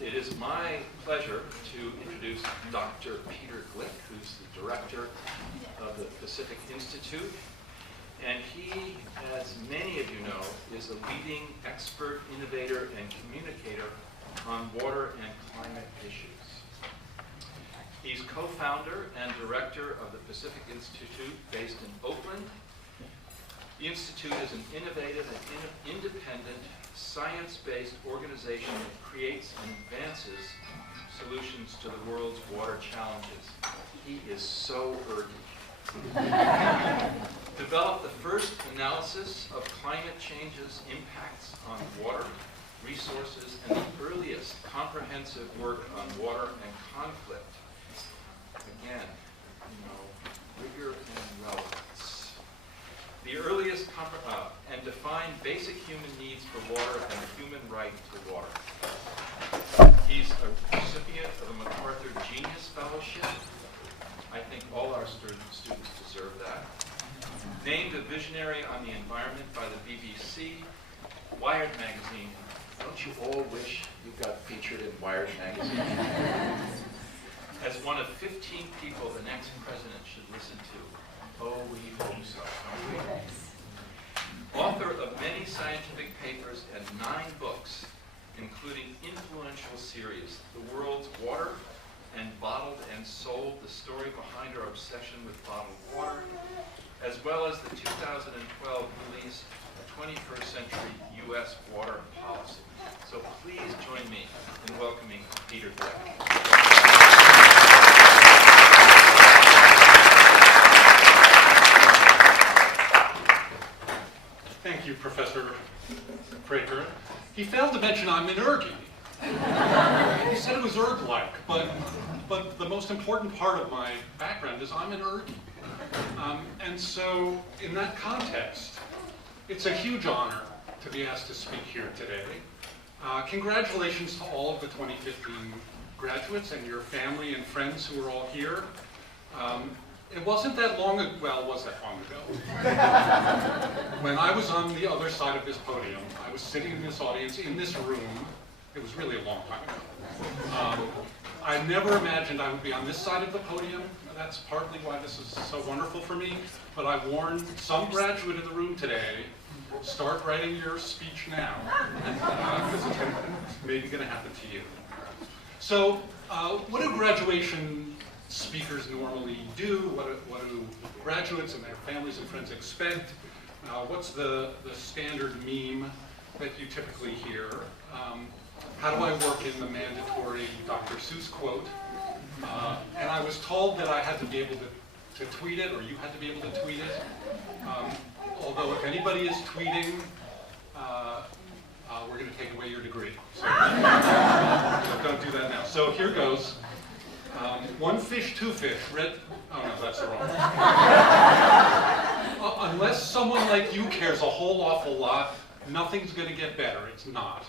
It is my pleasure to introduce Dr. Peter Gleick, who's the director of the Pacific Institute. And he, as many of you know, is a leading expert, innovator, and communicator on water and climate issues. He's co-founder and director of the Pacific Institute based in Oakland. The Institute is an innovative and independent, science-based organization that creates and advances solutions to the world's water challenges. He is so ERG. Developed the first analysis of climate change's impacts on water, resources, and the earliest comprehensive work on water and conflict. Again, rigor and relevance. The earliest and defined basic human needs for water and the human right to water. He's a recipient of a MacArthur Genius Fellowship. I think all our students deserve that. Named a visionary on the environment by the BBC, Wired magazine. Don't you all wish you got featured in Wired magazine? As one of 15 people the next president should listen to. Oh, we hope so. Author of many scientific papers and 9 books, including influential series, The World's Water and Bottled and Sold, the story behind our obsession with bottled water, as well as the 2012 release, 21st Century U.S. Water Policy. So please join me in welcoming Peter Gleick. Thank you, Professor Prater. He failed to mention I'm an ERG. He said it was ERG-like, but the most important part of my background is I'm an ERG. And so, in that context, it's a huge honor to be asked to speak here today. Congratulations to all of the 2015 graduates and your family and friends who are all here. It wasn't that long ago, well, it was that long ago. When I was on the other side of this podium, I was sitting in this audience, in this room. It was really a long time ago. I never imagined I would be on this side of the podium. That's partly why this is so wonderful for me. But I warned some graduate in the room today, start writing your speech now, because it's maybe going to happen to you. So, what do graduation speakers normally do? What do graduates and their families and friends expect? What's the standard meme that you typically hear? How do I work in the mandatory Dr. Seuss quote? And I was told that I had to be able to tweet it, or you had to be able to tweet it. Although if anybody is tweeting, we're going to take away your degree. So don't do that now. So here goes. One fish, two fish. Red. Oh no, that's the wrong one. Unless someone like you cares a whole awful lot, nothing's going to get better. It's not.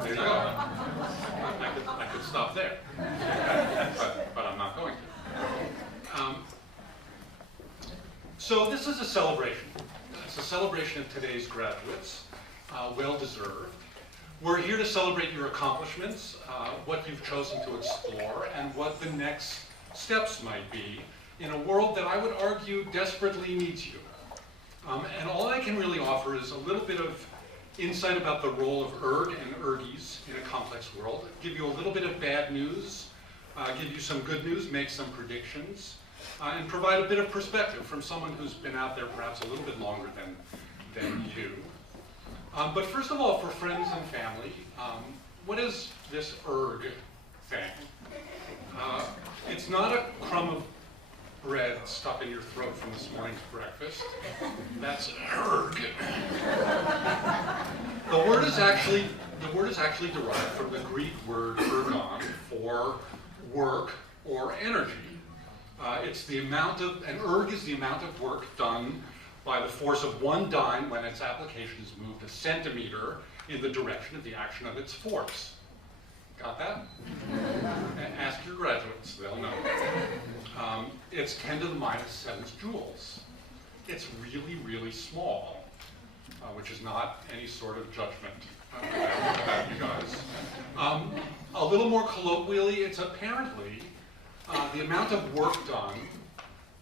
There you go. I could stop there, but I'm not going to. So this is a celebration. It's a celebration of today's graduates, well-deserved. We're here to celebrate your accomplishments, what you've chosen to explore, and what the next steps might be in a world that I would argue desperately needs you. And all I can really offer is a little bit of insight about the role of ERG and ERGies in a complex world, give you a little bit of bad news, give you some good news, make some predictions, and provide a bit of perspective from someone who's been out there perhaps a little bit longer than you. But first of all, for friends and family, what is this ERG thing? It's not a crumb of bread stuck in your throat from this morning's breakfast. That's ERG. The word is actually derived from the Greek word ergon, for work or energy. It's the amount of, and ERG is the amount of work done by the force of one dyne when its application is moved a centimeter in the direction of the action of its force. Got that? Ask your graduates, they'll know. It's 10 to the minus 7th joules. It's really, really small, which is not any sort of judgment about you guys. little more colloquially, it's apparently the amount of work done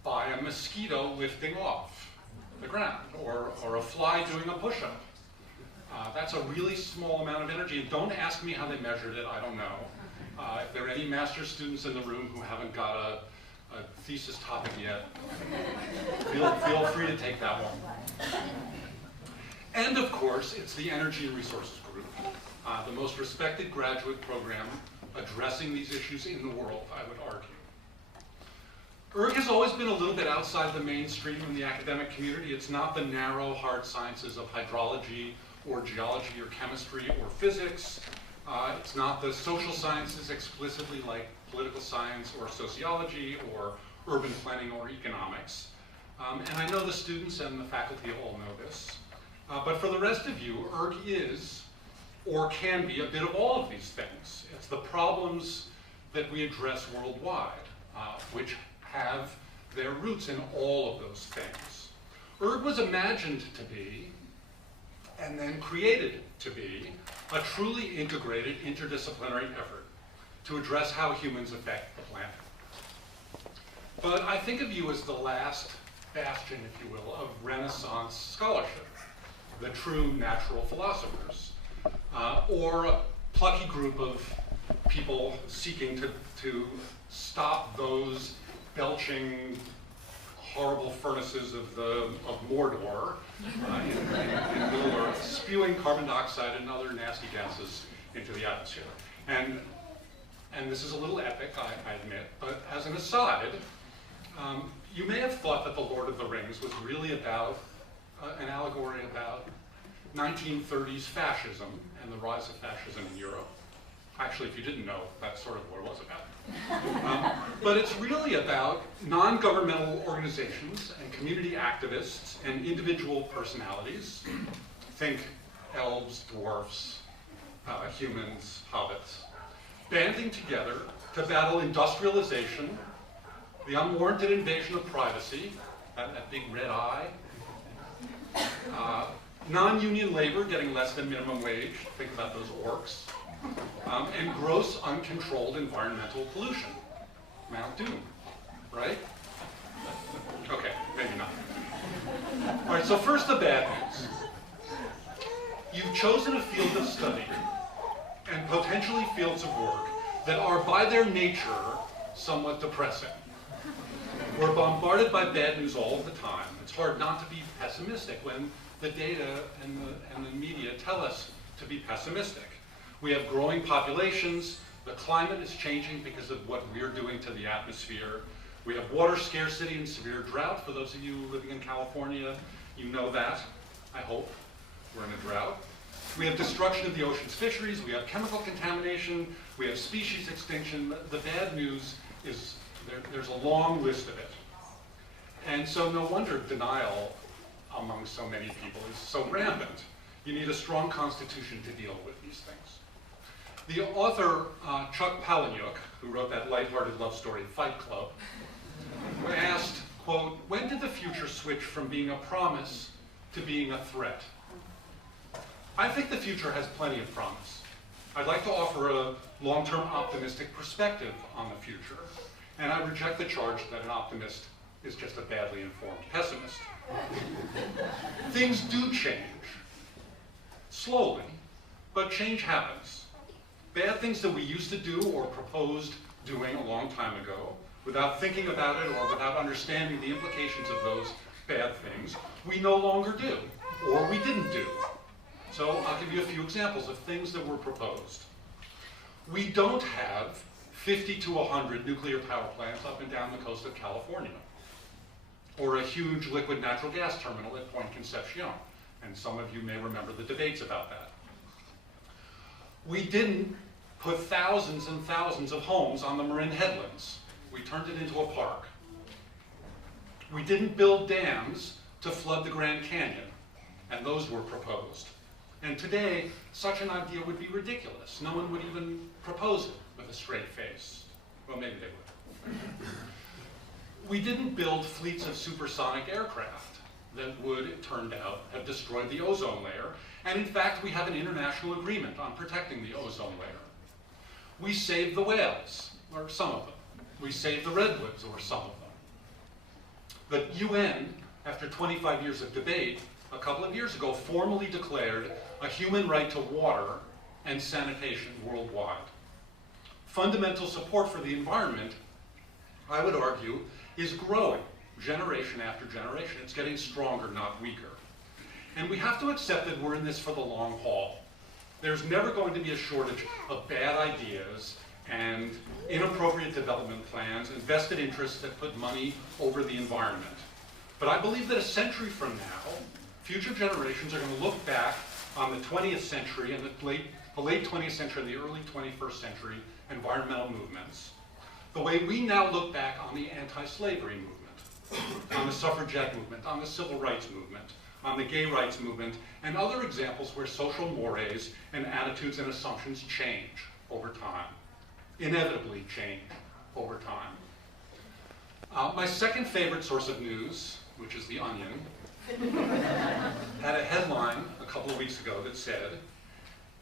by a mosquito lifting off the ground, or a fly doing a push-up. That's a really small amount of energy. And don't ask me how they measured it, I don't know. If there are any master's students in the room who haven't got a thesis topic yet, feel free to take that one. And of course, it's the Energy and Resources Group, the most respected graduate program addressing these issues in the world, I would argue. ERG has always been a little bit outside the mainstream in the academic community. It's not the narrow hard sciences of hydrology or geology or chemistry or physics. It's not the social sciences explicitly like political science or sociology or urban planning or economics. And I know the students and the faculty all know this. But for the rest of you, ERG is, or can be, a bit of all of these things. It's the problems that we address worldwide, which have their roots in all of those things. ERG was imagined to be, and then created to be, a truly integrated interdisciplinary effort to address how humans affect the planet. But I think of you as the last bastion, if you will, of Renaissance scholarship, the true natural philosophers, or a plucky group of people seeking to stop those belching horrible furnaces of Mordor in Middle Earth, spewing carbon dioxide and other nasty gases into the atmosphere. And this is a little epic, I admit, but as an aside, you may have thought that The Lord of the Rings was really about an allegory about 1930s fascism and the rise of fascism in Europe. Actually, if you didn't know, that's sort of what it was about. But it's really about non-governmental organizations and community activists and individual personalities. Think elves, dwarfs, humans, hobbits, banding together to battle industrialization, the unwarranted invasion of privacy, that big red eye, non-union labor getting less than minimum wage, think about those orcs, and gross, uncontrolled environmental pollution. Mount Doom, right? Okay, maybe not. All right, so first the bad news. You've chosen a field of study and potentially fields of work that are by their nature somewhat depressing. We're bombarded by bad news all the time. It's hard not to be pessimistic when the data and the media tell us to be pessimistic. We have growing populations. The climate is changing because of what we're doing to the atmosphere. We have water scarcity and severe drought. For those of you living in California, you know that, I hope. We're in a drought. We have destruction of the ocean's fisheries. We have chemical contamination. We have species extinction. The bad news is there's a long list of it. And so no wonder denial among so many people is so rampant. You need a strong constitution to deal with these things. The author, Chuck Palahniuk, who wrote that lighthearted love story, Fight Club, asked, quote, "When did the future switch from being a promise to being a threat?" I think the future has plenty of promise. I'd like to offer a long-term optimistic perspective on the future, and I reject the charge that an optimist is just a badly informed pessimist. Things do change, slowly, but change happens. Bad things that we used to do or proposed doing a long time ago, without thinking about it or without understanding the implications of those bad things, we no longer do, or we didn't do. So I'll give you a few examples of things that were proposed. We don't have 50 to 100 nuclear power plants up and down the coast of California, or a huge liquid natural gas terminal at Point Concepcion, and some of you may remember the debates about that. We didn't put thousands and thousands of homes on the Marin Headlands. We turned it into a park. We didn't build dams to flood the Grand Canyon, and those were proposed. And today, such an idea would be ridiculous. No one would even propose it with a straight face. Well, maybe they would. We didn't build fleets of supersonic aircraft that would, it turned out, have destroyed the ozone layer. And in fact, we have an international agreement on protecting the ozone layer. We saved the whales, or some of them. We saved the redwoods, or some of them. The UN, after 25 years of debate, a couple of years ago, formally declared a human right to water and sanitation worldwide. Fundamental support for the environment, I would argue, is growing generation after generation. It's getting stronger, not weaker. And we have to accept that we're in this for the long haul. There's never going to be a shortage of bad ideas and inappropriate development plans and vested interests that put money over the environment. But I believe that a century from now, future generations are going to look back on the 20th century and the late 20th century and the early 21st century environmental movements, the way we now look back on the anti-slavery movement, on the suffragette movement, on the civil rights movement, on the gay rights movement, and other examples where social mores and attitudes and assumptions change over time, inevitably change over time. My second favorite source of news, which is The Onion, had a headline a couple of weeks ago that said,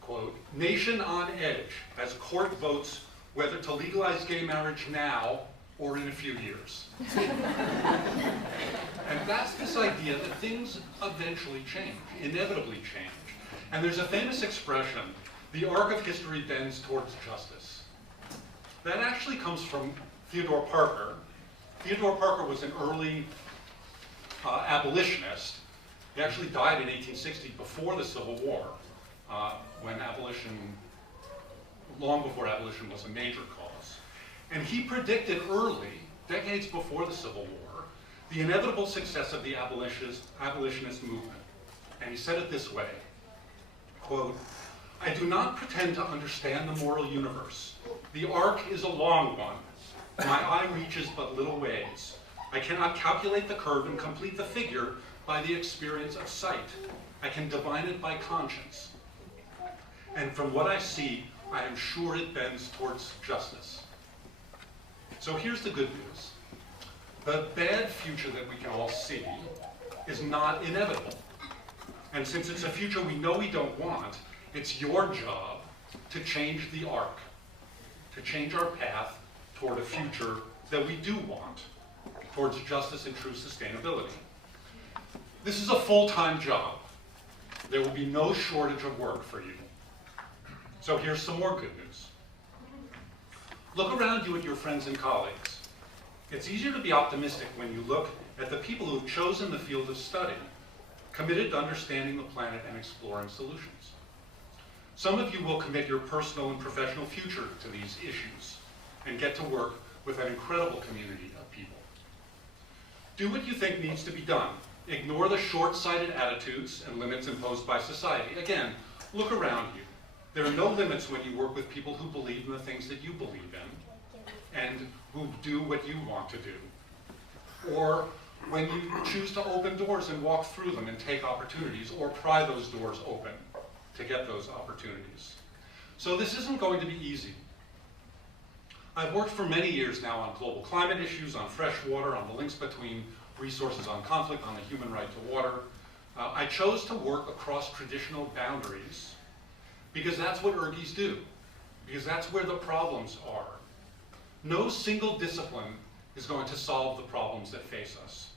quote, "Nation on edge as court votes whether to legalize gay marriage now or in a few years." And that's this idea that things eventually change, inevitably change. And there's a famous expression, the arc of history bends towards justice. That actually comes from Theodore Parker. Theodore Parker was an early abolitionist. He actually died in 1860 before the Civil War, when abolition, long before abolition was a major cause. And he predicted early, decades before the Civil War, the inevitable success of the abolitionist movement. And he said it this way, quote, "I do not pretend to understand the moral universe. The arc is a long one. My eye reaches but little ways. I cannot calculate the curve and complete the figure by the experience of sight. I can divine it by conscience. And from what I see, I am sure it bends towards justice." So here's the good news. The bad future that we can all see is not inevitable. And since it's a future we know we don't want, it's your job to change the arc, to change our path toward a future that we do want, towards justice and true sustainability. This is a full-time job. There will be no shortage of work for you. So here's some more good news. Look around you at your friends and colleagues. It's easier to be optimistic when you look at the people who have chosen the field of study, committed to understanding the planet and exploring solutions. Some of you will commit your personal and professional future to these issues and get to work with an incredible community of people. Do what you think needs to be done. Ignore the short-sighted attitudes and limits imposed by society. Again, look around you. There are no limits when you work with people who believe in the things that you believe in and who do what you want to do. Or when you choose to open doors and walk through them and take opportunities or pry those doors open to get those opportunities. So this isn't going to be easy. I've worked for many years now on global climate issues, on fresh water, on the links between resources, on conflict, on the human right to water. I chose to work across traditional boundaries because that's what ERGs do, because that's where the problems are. No single discipline is going to solve the problems that face us.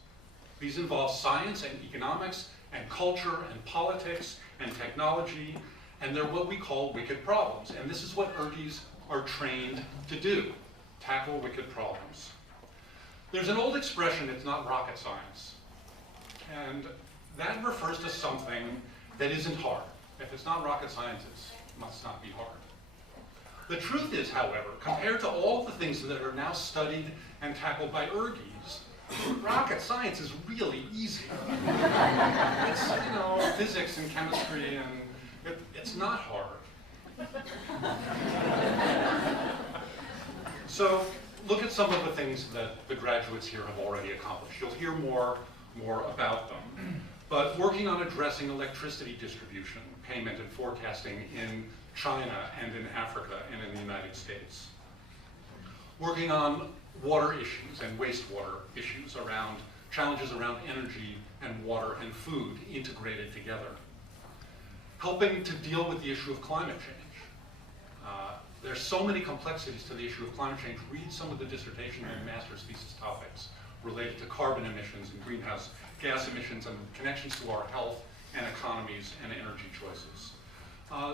These involve science and economics and culture and politics and technology, and they're what we call wicked problems. And this is what ERGs are trained to do, tackle wicked problems. There's an old expression, it's not rocket science. And that refers to something that isn't hard. If it's not rocket science, it must not be hard. The truth is, however, compared to all the things that are now studied and tackled by ERGs, rocket science is really easy. It's, physics and chemistry, and it's not hard. So look at some of the things that the graduates here have already accomplished. You'll hear more about them. But working on addressing electricity distribution, payment, and forecasting in China and in Africa and in the United States. Working on water issues and wastewater issues around challenges around energy and water and food integrated together. Helping to deal with the issue of climate change. There's so many complexities to the issue of climate change. Read some of the dissertation and master's thesis topics related to carbon emissions and greenhouse gas emissions and connections to our health and economies and energy choices.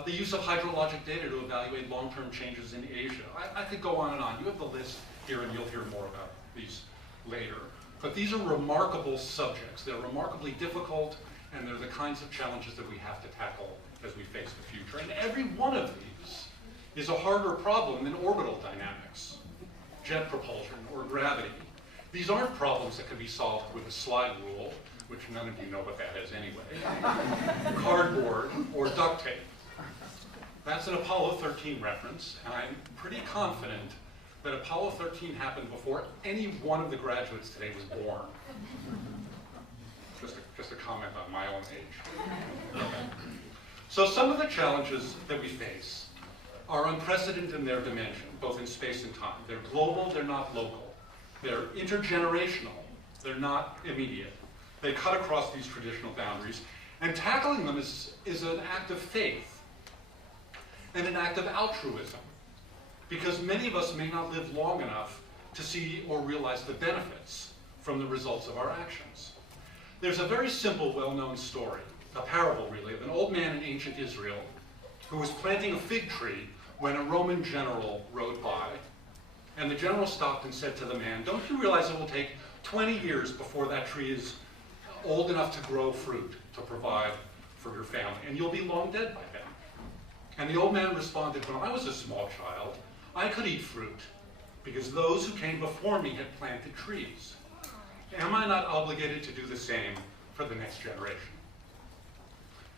The use of hydrologic data to evaluate long-term changes in Asia. I could go on and on. You have the list here and you'll hear more about these later. But these are remarkable subjects. They're remarkably difficult, and they're the kinds of challenges that we have to tackle as we face the future. And every one of these is a harder problem than orbital dynamics, jet propulsion, or gravity. These aren't problems that can be solved with a slide rule, which none of you know what that is anyway, cardboard, or duct tape. That's an Apollo 13 reference, and I'm pretty confident that Apollo 13 happened before any one of the graduates today was born. Just a comment on my own age. Okay. So some of the challenges that we face are unprecedented in their dimension, both in space and time. They're global, they're not local. They're intergenerational, they're not immediate. They cut across these traditional boundaries, and tackling them is an act of faith and an act of altruism, because many of us may not live long enough to see or realize the benefits from the results of our actions. There's a very simple, well-known story, a parable really, of an old man in ancient Israel who was planting a fig tree when a Roman general rode by. And the general stopped and said to the man, "Don't you realize it will take 20 years before that tree is old enough to grow fruit to provide for your family, and you'll be long dead by then?" And the old man responded, "When I was a small child, I could eat fruit because those who came before me had planted trees. Am I not obligated to do the same for the next generation?"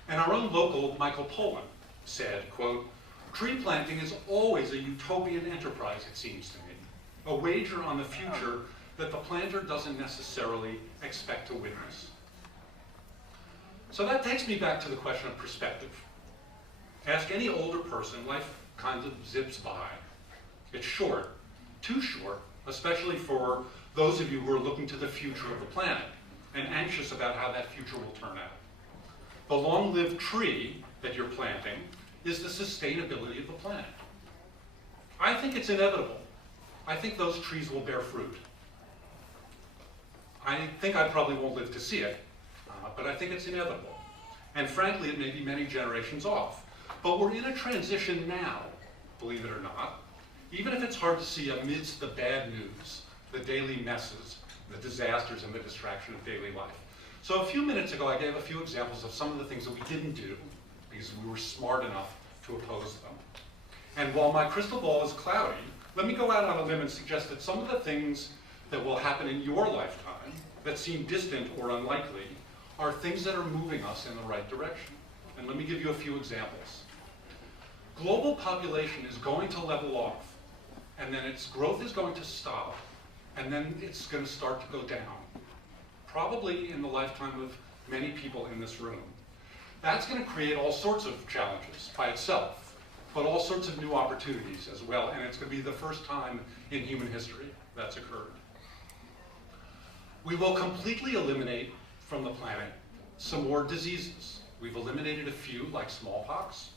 And our own local Michael Pollan said, quote, "Tree planting is always a utopian enterprise, it seems to me, a wager on the future that the planter doesn't necessarily expect to witness." So that takes me back to the question of perspective. Ask any older person, life kind of zips by. It's short, too short, especially for those of you who are looking to the future of the planet and anxious about how that future will turn out. The long-lived tree that you're planting is the sustainability of the planet. I think it's inevitable. I think those trees will bear fruit. I think I probably won't live to see it, but I think it's inevitable. And frankly, it may be many generations off. But we're in a transition now, believe it or not, even if it's hard to see amidst the bad news, the daily messes, the disasters, and the distraction of daily life. So a few minutes ago, I gave a few examples of some of the things that we didn't do because we were smart enough to oppose them. And while my crystal ball is cloudy, let me go out on a limb and suggest that some of the things that will happen in your lifetime that seem distant or unlikely are things that are moving us in the right direction. And let me give you a few examples. Global population is going to level off, and then its growth is going to stop, and then it's going to start to go down, probably in the lifetime of many people in this room. That's going to create all sorts of challenges by itself, but all sorts of new opportunities as well, and it's going to be the first time in human history that's occurred. We will completely eliminate from the planet some more diseases. We've eliminated a few, like smallpox,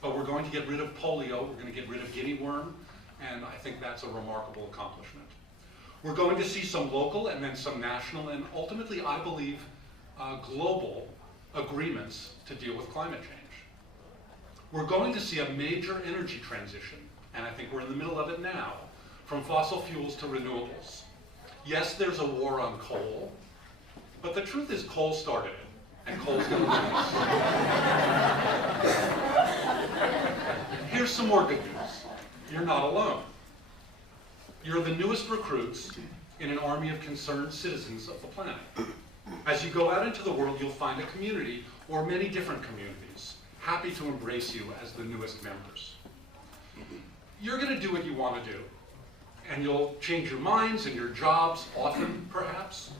but we're going to get rid of polio, we're going to get rid of guinea worm, and I think that's a remarkable accomplishment. We're going to see some local and then some national and ultimately, I believe, global agreements to deal with climate change. We're going to see a major energy transition, and I think we're in the middle of it now, from fossil fuels to renewables. Yes, there's a war on coal, but the truth is coal started it, and coal's going to lose. Here's some more good news. You're not alone. You're the newest recruits in an army of concerned citizens of the planet. As you go out into the world, you'll find a community, or many different communities, happy to embrace you as the newest members. You're going to do what you want to do, and you'll change your minds and your jobs often, perhaps.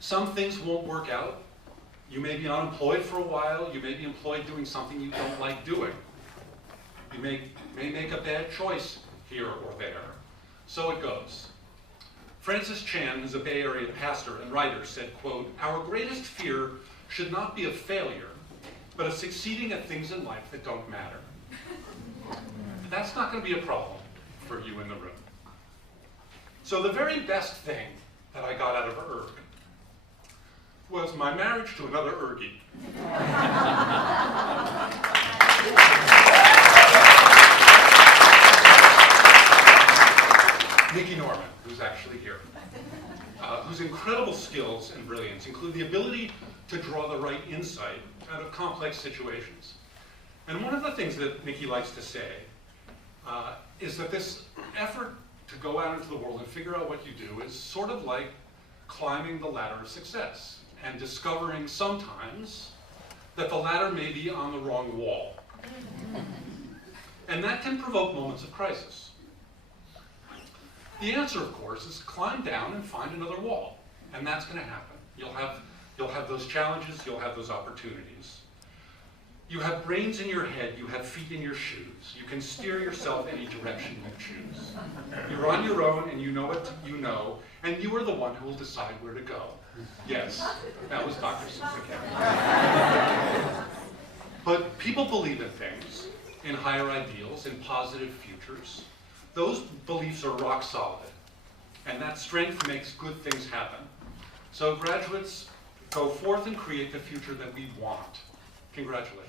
Some things won't work out. You may be unemployed for a while. You may be employed doing something you don't like doing. You may make a bad choice here or there. So it goes. Francis Chan, who's a Bay Area pastor and writer, said, quote, "Our greatest fear should not be of failure, but of succeeding at things in life that don't matter." That's that's not going to be a problem for you in the room. So the very best thing that I got out of ERG was my marriage to another ERGie. Nikki Norman, who's actually here, whose incredible skills and brilliance include the ability to draw the right insight out of complex situations. And one of the things that Nikki likes to say is that this effort to go out into the world and figure out what you do is sort of like climbing the ladder of success and discovering sometimes that the ladder may be on the wrong wall. And that can provoke moments of crisis. The answer, of course, is climb down and find another wall. And that's going to happen. You'll have those challenges, you'll have those opportunities. You have brains in your head, you have feet in your shoes. You can steer yourself any direction you choose. You're on your own and you know what you know, and you are the one who will decide where to go. Yes, that was Dr. Seuss again. But people believe in things, in higher ideals, in positive futures. Those beliefs are rock solid, and that strength makes good things happen. So graduates, go forth and create the future that we want. Congratulations.